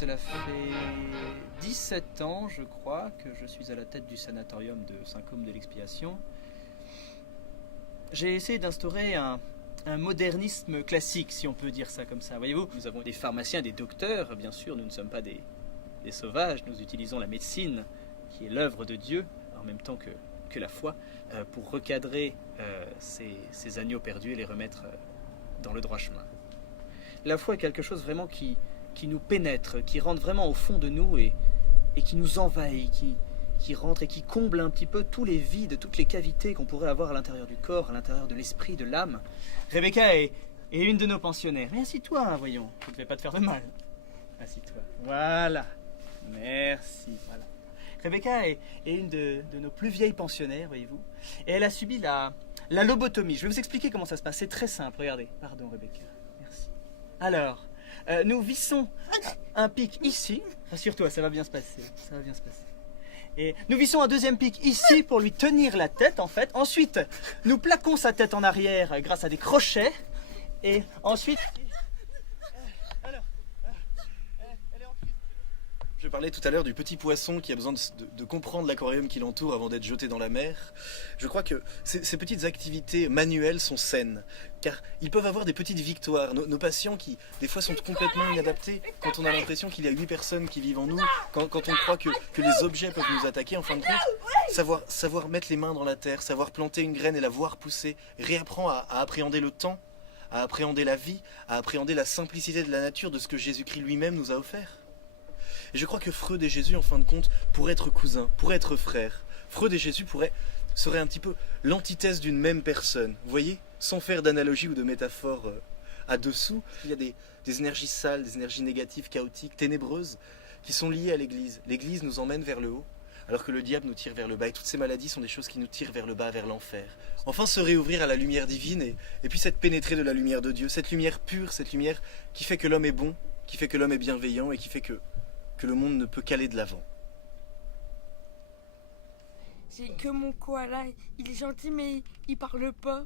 cela fait 17 ans, je crois, que je suis à la tête du sanatorium de Saint-Côme de l'Expiation. J'ai essayé d'instaurer un modernisme classique, si on peut dire ça comme ça. Voyez-vous, nous avons des pharmaciens, des docteurs, bien sûr, nous ne sommes pas des sauvages, nous utilisons la médecine, qui est l'œuvre de Dieu, en même temps que la foi, pour recadrer ces agneaux perdus et les remettre dans le droit chemin. La foi est quelque chose vraiment qui nous pénètre, qui rentre vraiment au fond de nous et qui nous envahit, qui rentre et qui comble un petit peu tous les vides, toutes les cavités qu'on pourrait avoir à l'intérieur du corps, à l'intérieur de l'esprit, de l'âme. Rebecca est une de nos pensionnaires. Mais assis-toi, hein, voyons, je ne vais pas te faire de mal. Assis-toi. Voilà. Merci. Voilà. Rebecca est une de nos plus vieilles pensionnaires, voyez-vous. Et elle a subi la lobotomie. Je vais vous expliquer comment ça se passe. C'est très simple, regardez. Pardon, Rebecca. Merci. Alors, nous vissons un pic ici. Rassure-toi, ça va bien se passer. Ça va bien se passer. Et nous vissons un deuxième pic ici pour lui tenir la tête, en fait. Ensuite, nous plaquons sa tête en arrière grâce à des crochets. Et ensuite... Je parlais tout à l'heure du petit poisson qui a besoin de comprendre l'aquarium qui l'entoure avant d'être jeté dans la mer. Je crois que ces petites activités manuelles sont saines, car ils peuvent avoir des petites victoires. Nos patients qui, des fois, sont complètement inadaptés, quand on a l'impression qu'il y a 8 personnes qui vivent en nous, quand on croit que les objets peuvent nous attaquer, en fin de compte, savoir mettre les mains dans la terre, savoir planter une graine et la voir pousser, réapprend à appréhender le temps, à appréhender la vie, à appréhender la simplicité de la nature, de ce que Jésus-Christ lui-même nous a offert. Et je crois que Freud et Jésus, en fin de compte, pourraient être cousins, pourraient être frères. Freud et Jésus seraient un petit peu l'antithèse d'une même personne. Vous voyez, sans faire d'analogie ou de métaphore à dessous, il y a des énergies sales, des énergies négatives, chaotiques, ténébreuses, qui sont liées à l'Église. L'Église nous emmène vers le haut, alors que le diable nous tire vers le bas. Et toutes ces maladies sont des choses qui nous tirent vers le bas, vers l'enfer. Enfin, se réouvrir à la lumière divine et puis s'être pénétré de la lumière de Dieu. Cette lumière pure, cette lumière qui fait que l'homme est bon, qui fait que l'homme est bienveillant et qui fait que le monde ne peut qu'aller de l'avant. C'est que mon koala, il est gentil mais il parle pas.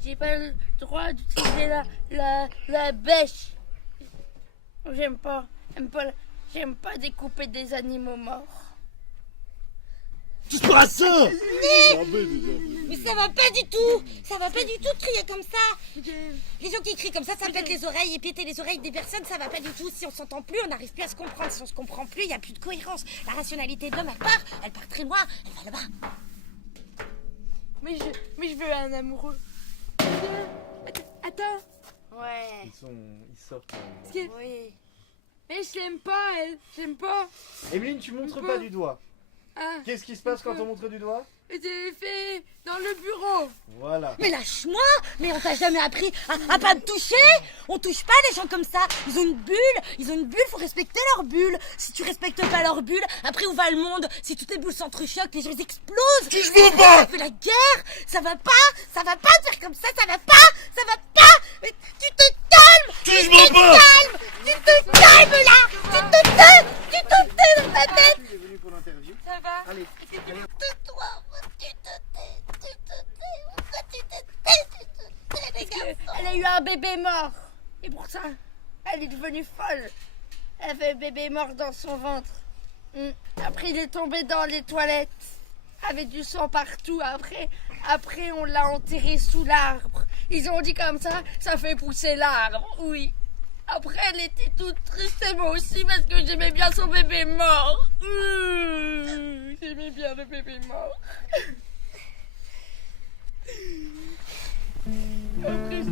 J'ai pas le droit d'utiliser la bêche. J'aime pas découper des animaux morts. Touche pas à ça! Mais ça va pas du tout! Ça va pas du tout de crier comme ça! Les gens qui crient comme ça pète les oreilles et péter les oreilles des personnes, ça va pas du tout. Si on s'entend plus, on n'arrive plus à se comprendre. Si on se comprend plus, il n'y a plus de cohérence. La rationalité de l'homme, elle part très loin, elle va là-bas. Mais je veux un amoureux. Attends. Ouais. Ils sortent. Oui. Mais je l'aime pas, elle. J'aime pas. Emeline, tu montres pas du doigt. Ah, Qu'est-ce qui se passe quand on montre du doigt? j'ai fait dans le bureau. Voilà. Mais lâche-moi! Mais on t'a jamais appris à pas me toucher! On touche pas les gens comme ça! Ils ont une bulle, faut respecter leur bulle! Si tu respectes pas leur bulle, après où va le monde? Si toutes les bulles s'entrechoquent, les gens ils explosent! Je veux pas! Ça fait la guerre! Ça va pas faire comme ça, ça va pas! Mais tu te calmes! Je veux pas! Tu te calmes là! Tu te tais dans ta tête! Il est venu pour l'interview. Ça va? Allez. Tais-toi! Tu te tais, les gars! Elle a eu un bébé mort. Et pour ça, elle est devenue folle. Elle avait un bébé mort dans son ventre. Après, il est tombé dans les toilettes. Avec du sang partout. Après, on l'a enterré sous l'arbre. Ils ont dit comme ça fait pousser l'arbre. Oui. Après, elle était toute triste et moi aussi parce que j'aimais bien son bébé mort. J'aimais bien le bébé mort. Après,